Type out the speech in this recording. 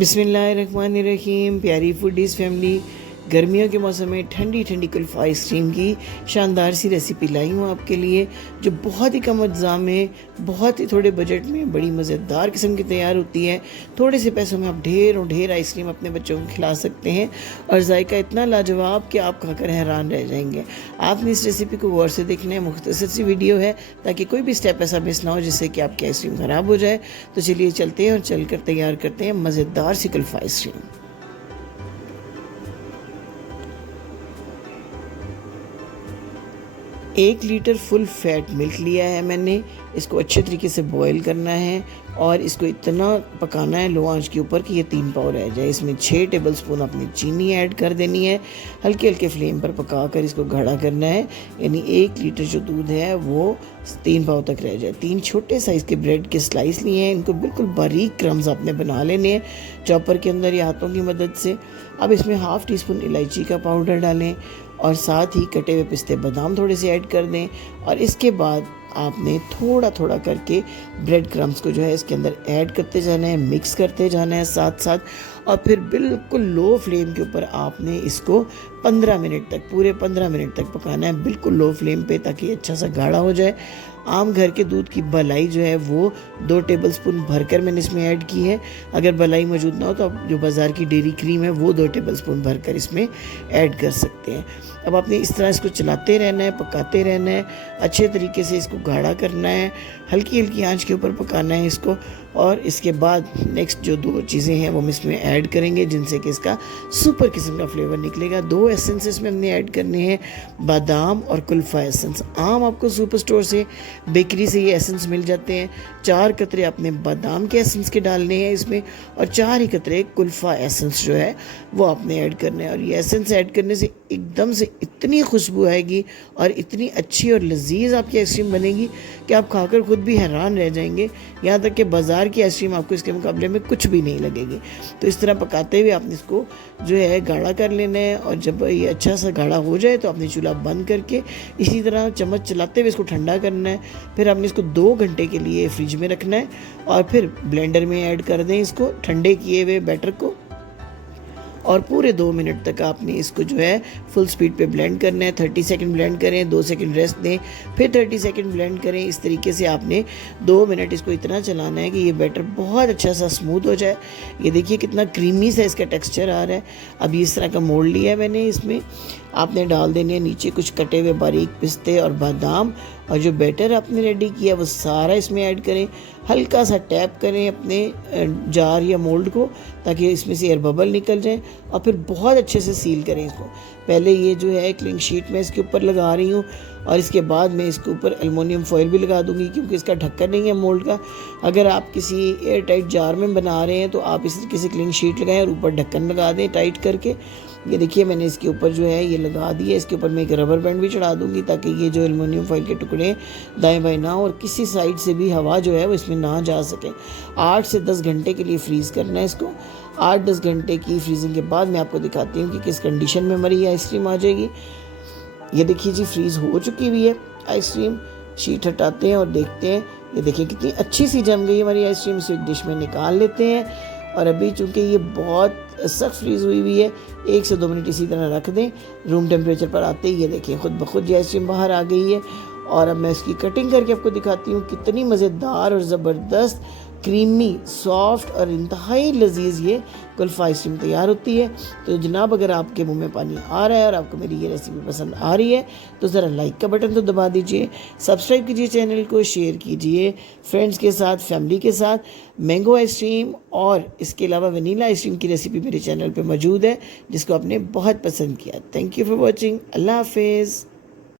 बिस्मिल्लाहिर्रहमानिर्रहीम। प्यारी foodies family, गर्मियों के मौसम में ठंडी ठंडी कुल्फ़ा आइसक्रीम की शानदार सी रेसिपी लाई हूँ आपके लिए, जो बहुत ही कम अज्जा में, बहुत ही थोड़े बजट में बड़ी मज़ेदार किस्म की तैयार होती है। थोड़े से पैसों में आप ढेरों ढेर आइसक्रीम अपने बच्चों को खिला सकते हैं और जायका इतना लाजवाब कि आप खाकर हैरान रह जाएंगे। आपने इस रेसिपी को गौर से देखना है, मुख्तसर सी वीडियो है ताकि कोई भी स्टेप ऐसा मिस ना हो जिससे कि आपकी आइसक्रीम ख़राब हो जाए। तो चलिए चलते हैं और चलकर तैयार करते हैं मज़ेदार सी kulfa ice cream. 1 litre full fat milk लिया है मैंने। इसको अच्छे तरीके से बॉईल करना है और इसको इतना पकाना है लो आंच के ऊपर कि ये 3 पाव रह जाए। इसमें 6 टेबलस्पून अपनी चीनी ऐड कर देनी है। हल्के हल्के फ्लेम पर पकाकर इसको गाढ़ा करना है, यानी 1 लीटर जो दूध है वो 3 पाव तक रह जाए। 3 छोटे साइज़ के ब्रेड के स्लाइस लिए हैं, इनको बिल्कुल बारीक क्रम्स आपने बना लेने हैं चॉपर के अंदर या हाथों की मदद से। अब इसमें हाफ़ टी स्पून इलायची का पाउडर डालें और साथ ही कटे हुए पिस्ते बादाम थोड़े से ऐड कर दें। और इसके बाद आपने थोड़ा थोड़ा करके ब्रेड क्रम्स को जो है इसके अंदर ऐड करते जाना है, मिक्स करते जाना है साथ साथ। और फिर बिल्कुल लो फ्लेम के ऊपर आपने इसको 15 मिनट तक, पूरे 15 मिनट तक पकाना है, बिल्कुल लो फ्लेम पे, ताकि अच्छा सा गाढ़ा हो जाए। आम घर के दूध की बलाई जो है वो 2 टेबलस्पून भरकर मैंने इसमें ऐड की है। अगर बलाई मौजूद ना हो तो आप जो बाज़ार की डेयरी क्रीम है वो 2 टेबलस्पून भरकर इसमें ऐड कर सकते हैं। अब आपने इस तरह इसको चलाते रहना है, पकाते रहना है, अच्छे तरीके से इसको गाढ़ा करना है, हल्की हल्की आंच के ऊपर पकाना है इसको। और इसके बाद नेक्स्ट जो 2 चीज़ें हैं वो हम इसमें ऐड करेंगे जिनसे कि इसका सुपर किस्म का फ्लेवर निकलेगा। 2 एसेंसेस में हमने ऐड करने हैं, बादाम और कुल्फ़ा एसेंस। आम आपको सुपर स्टोर से, बेकरी से ये एसेंस मिल जाते हैं। 4 कतरे आपने बादाम के एसेंस के डालने हैं इसमें और 4 ही कतरे कुल्फ़ा एसेंस जो है वो आपने ऐड करने हैं। और ये एसेंस ऐड करने से एकदम से इतनी खुशबू आएगी और इतनी अच्छी और लजीज आपकी आइसक्रीम बनेगी कि आप खाकर खुद भी हैरान रह जाएंगे। यहाँ तक कि बाज़ार की आइसक्रीम आपको इसके मुकाबले में कुछ भी नहीं लगेगी। तो इस तरह पकाते हुए आपने इसको जो है गाढ़ा कर लेना है। और जब ये अच्छा सा गाढ़ा हो जाए तो आपने चूल्हा बंद करके इसी तरह चम्मच चलाते हुए इसको ठंडा करना है। फिर आपने इसको 2 घंटे के लिए फ्रिज में रखना है और फिर ब्लेंडर में ऐड कर दें इसको ठंडे किए हुए बैटर को। और पूरे 2 मिनट तक आपने इसको जो है फुल स्पीड पे ब्लेंड करना है। 30 सेकंड ब्लेंड करें, 2 सेकंड रेस्ट दें, फिर 30 सेकंड ब्लेंड करें। इस तरीके से आपने 2 मिनट इसको इतना चलाना है कि ये बैटर बहुत अच्छा सा स्मूथ हो जाए। ये देखिए कितना क्रीमी सा इसका टेक्सचर आ रहा है। अभी इस तरह का मोल्ड लिया है मैंने। इसमें आपने डाल देने हैं नीचे कुछ कटे हुए बारीक पिस्ते और बादाम, और जो बैटर आपने रेडी किया वो सारा इसमें ऐड करें। हल्का सा टैप करें अपने जार या मोल्ड को ताकि इसमें से एयर बबल निकल जाए, और फिर बहुत अच्छे से सील करें इसको। पहले ये जो है क्लिंग शीट मैं इसके ऊपर लगा रही हूँ और इसके बाद मैं इसके ऊपर एल्युमिनियम फॉइल भी लगा दूंगी, क्योंकि इसका ढक्कन नहीं है मोल्ड का। अगर आप किसी एयर टाइट जार में बना रहे हैं तो आप इस तरीके से क्लिंग शीट लगाएं और ऊपर ढक्कन लगा दें टाइट करके। ये देखिए मैंने इसके ऊपर जो है ये लगा दिया। इसके ऊपर मैं एक रबर बैंड भी चढ़ा दूंगी ताकि ये जो एल्युमिनियम फॉइल के टुकड़े दाएं बाएं ना हो और किसी साइड से भी हवा जो है वो इसमें ना जा सके। 8 से 10 घंटे के लिए फ्रीज़ करना है इसको। 8-10 घंटे की फ्रीजिंग के बाद मैं आपको दिखाती हूँ कि किस कंडीशन में हमारी आइसक्रीम आ जाएगी। ये देखिए जी फ्रीज़ हो चुकी हुई है आइसक्रीम। शीट हटाते हैं और देखते हैं। ये देखिए कितनी अच्छी सी जम गई हमारी आइसक्रीम। इसे एक डिश में निकाल लेते हैं। और अभी चूँकि ये बहुत सख्त फ्रीज़ हुई हुई है, 1 से 2 मिनट इसी तरह रख दें। रूम टेम्परेचर पर आते ही ये देखिए खुद ब खुद ये आइसक्रीम बाहर आ गई है। और अब मैं इसकी कटिंग करके आपको दिखाती हूँ कितनी मज़ेदार और ज़बरदस्त, क्रीमी, सॉफ्ट और इंतहाई लजीज ये कुल्फ़ा आइसक्रीम तैयार होती है। तो जनाब, अगर आपके मुंह में पानी आ रहा है और आपको मेरी ये रेसिपी पसंद आ रही है तो ज़रा लाइक का बटन तो दबा दीजिए, सब्सक्राइब कीजिए चैनल को, शेयर कीजिए फ्रेंड्स के साथ, फैमिली के साथ। मैंगो आइसक्रीम और इसके अलावा वनीला आइसक्रीम की रेसिपी मेरे चैनल पर मौजूद है जिसको आपने बहुत पसंद किया। Thank you for watching. अल्लाह हाफिज़।